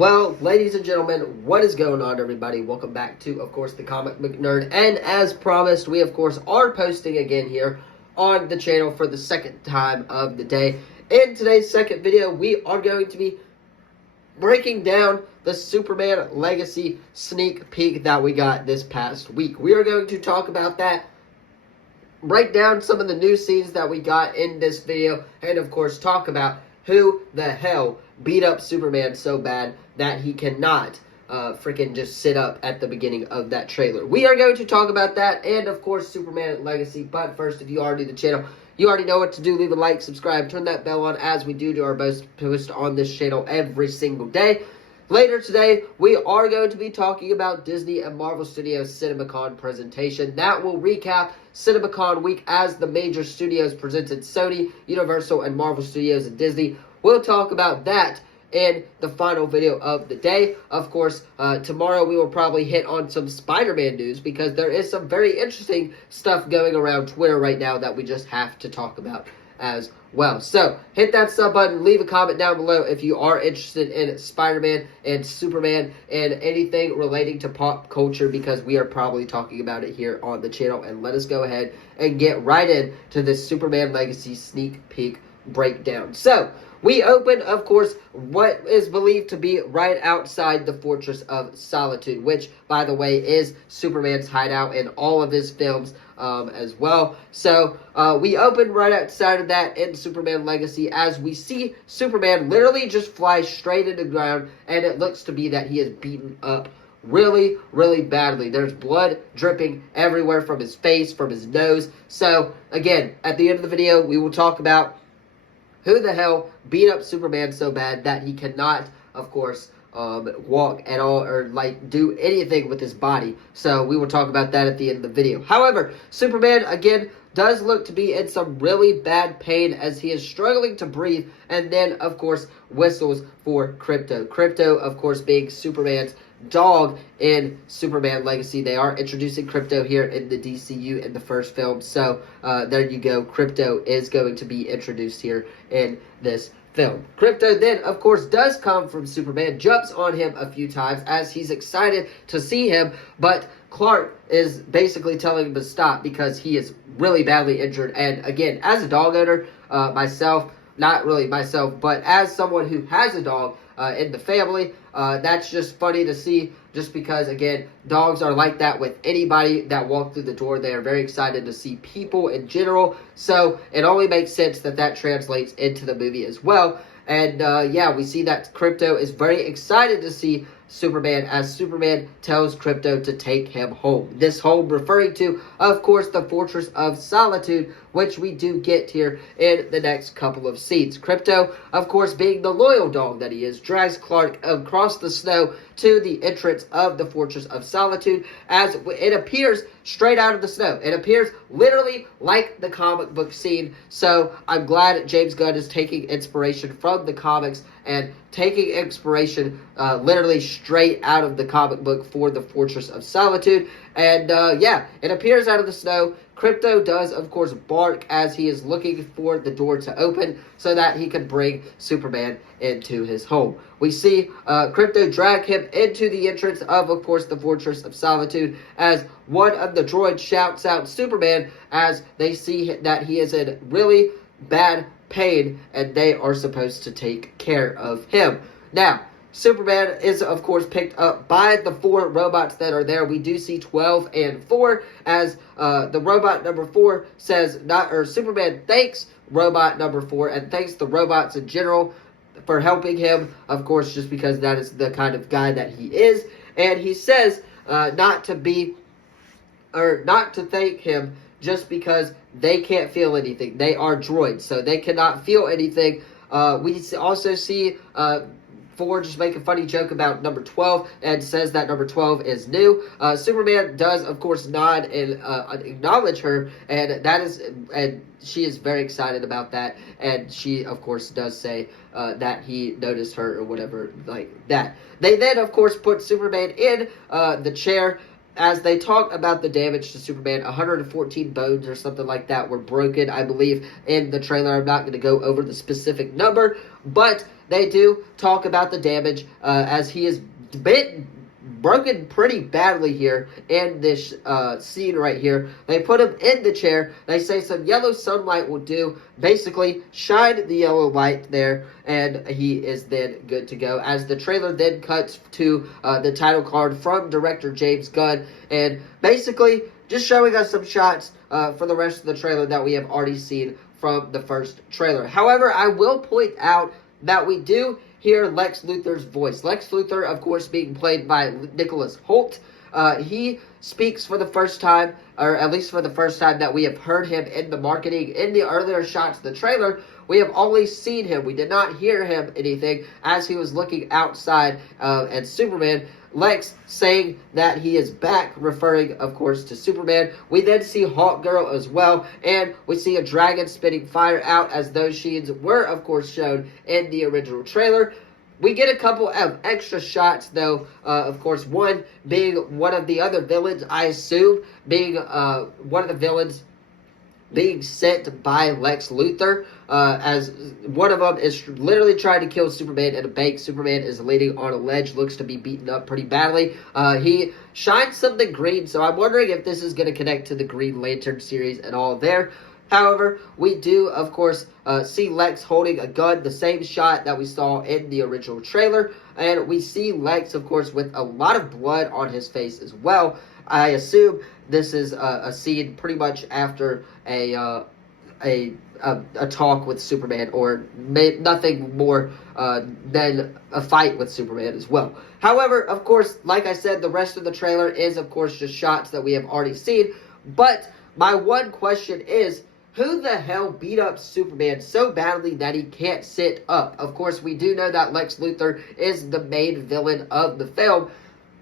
Well, ladies and gentlemen, what is going on, everybody? Welcome back to, of course, the Comic Book Nerd. And as promised, we, of course, are posting again here on the channel for the second time of the day. In today's second video, we are going to be breaking down the Superman Legacy sneak peek that we got this past week. We are going to talk about that, break down some of the new scenes that we got in this video, and, of course, talk about who the hell beat up Superman so bad that he cannot freaking just sit up at the beginning of that trailer. We are going to talk about that and, of course, Superman Legacy. But first, if you are new to the channel, you already know what to do. Leave a like, subscribe, turn that bell on as we do our post on this channel every single day. Later today, we are going to be talking about Disney and Marvel Studios' CinemaCon presentation. That will recap CinemaCon week as the major studios presented Sony, Universal, and Marvel Studios and Disney. We'll talk about that in the final video of the day. Of course, tomorrow we will probably hit on some Spider-Man news because there is some very interesting stuff going around Twitter right now that we just have to talk about as well. So, hit that sub button, leave a comment down below if you are interested in Spider-Man and Superman and anything relating to pop culture, because we are probably talking about it here on the channel. And let us go ahead and get right into this Superman Legacy sneak peek breakdown. So, we open, of course, what is believed to be right outside the Fortress of Solitude, which, by the way, is Superman's hideout in all of his films as well. So, we open right outside of that in Superman Legacy as we see Superman literally just fly straight into the ground, and it looks to be that he is beaten up really, really badly. There's blood dripping everywhere from his face, from his nose. So, again, at the end of the video, we will talk about who the hell beat up Superman so bad that he cannot, of course, walk at all or, do anything with his body. So we will talk about that at the end of the video. However, Superman, again, does look to be in some really bad pain as he is struggling to breathe, and then, of course, whistles for Krypto. Krypto, of course, being Superman's dog in Superman Legacy. They are introducing Krypto here in the DCU in the first film. So, there you go. Krypto is going to be introduced here in this film. Krypto then, of course, does come from Superman, jumps on him a few times as he's excited to see him, but Clark is basically telling him to stop because he is really badly injured. And again, as a dog owner, myself, not really myself, but as someone who has a dog in the family, that's just funny to see, just because, again, dogs are like that with anybody that walk through the door. They are very excited to see people in general, so it only makes sense that that translates into the movie as well. And yeah, we see that Krypto is very excited to see Superman as Superman tells Krypto to take him home. This home referring to, of course, the Fortress of Solitude, which we do get here in the next couple of scenes. Krypto, of course, being the loyal dog that he is, drags Clark across the snow to the entrance of the Fortress of Solitude as it appears straight out of the snow. It appears literally like the comic book scene. So I'm glad James Gunn is taking inspiration from the comics and taking inspiration literally straight out of the comic book for the Fortress of Solitude. And yeah, it appears out of the snow. Krypto does, of course, bark as he is looking for the door to open so that he can bring Superman into his home. We see Krypto drag him into the entrance of course, the Fortress of Solitude as one of the droids shouts out Superman as they see that he is in really bad pain and they are supposed to take care of him. Now, Superman is, of course, picked up by the 4 robots that are there. We do see 12 and 4 as the robot number 4 says, Superman thanks robot number 4 and thanks the robots in general for helping him, of course, just because that is the kind of guy that he is. And he says not to thank him just because they can't feel anything. They are droids, so they cannot feel anything. We also see 4 just make a funny joke about number 12 and says that number 12 is new. Superman does, of course, nod and acknowledge her, and she is very excited about that. And she, of course, does say that he noticed her or whatever like that. They then, of course, put Superman in the chair as they talk about the damage to Superman, 114 bones or something like that were broken, I believe, in the trailer. I'm not going to go over the specific number, but they do talk about the damage as he is bit broken pretty badly here in this scene right here. They put him in the chair. They say some yellow sunlight will do. Basically, shine the yellow light there, and he is then good to go. As the trailer then cuts to the title card from director James Gunn, and basically just showing us some shots for the rest of the trailer that we have already seen from the first trailer. However, I will point out that we do hear Lex Luthor's voice. Lex Luthor, of course, being played by Nicholas Hoult. He speaks for the first time, or at least for the first time that we have heard him in the marketing. In the earlier shots of the trailer, we have only seen him. We did not hear him anything as he was looking outside and Superman. Lex saying that he is back, referring, of course, to Superman. We then see Hawkgirl as well, and we see a dragon spitting fire out as those scenes were, of course, shown in the original trailer. We get a couple of extra shots, though, of course, one being one of the other villains, I assume, being one of the villains being sent by Lex Luthor, as one of them is literally trying to kill Superman in a bank. Superman is leaning on a ledge, looks to be beaten up pretty badly. He shines something green, so I'm wondering if this is going to connect to the Green Lantern series and all there. However, we do, of course, see Lex holding a gun, the same shot that we saw in the original trailer. And we see Lex, of course, with a lot of blood on his face as well. I assume this is a scene pretty much after a talk with Superman, or nothing more than a fight with Superman as well. However, of course, like I said, the rest of the trailer is, of course, just shots that we have already seen. But my one question is, who the hell beat up Superman so badly that he can't sit up? Of course, we do know that Lex Luthor is the main villain of the film,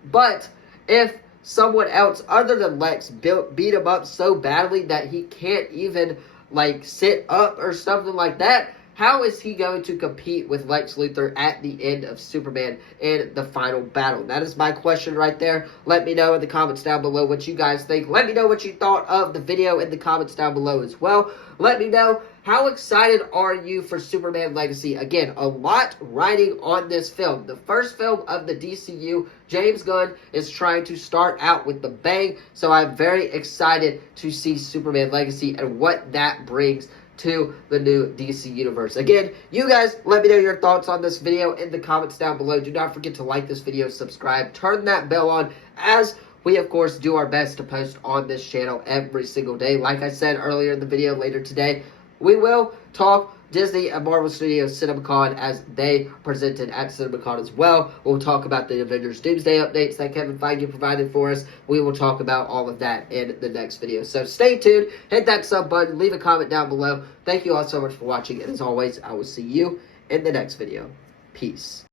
but if someone else other than Lex beat him up so badly that he can't even, like, sit up or something like that, how is he going to compete with Lex Luthor at the end of Superman in the final battle? That is my question right there. Let me know in the comments down below what you guys think. Let me know what you thought of the video in the comments down below as well. Let me know, how excited are you for Superman Legacy? Again, a lot riding on this film. The first film of the DCU, James Gunn is trying to start out with the bang. So I'm very excited to see Superman Legacy and what that brings to the new DC Universe. Again, you guys, let me know your thoughts on this video in the comments down below. Do not forget to like this video, subscribe, turn that bell on, as we, of course, do our best to post on this channel every single day. Like I said earlier in the video, later today, we will talk Disney and Marvel Studios CinemaCon as they presented at CinemaCon as well. We'll talk about the Avengers Doomsday updates that Kevin Feige provided for us. We will talk about all of that in the next video. So stay tuned, hit that sub button, leave a comment down below. Thank you all so much for watching, and as always, I will see you in the next video. Peace.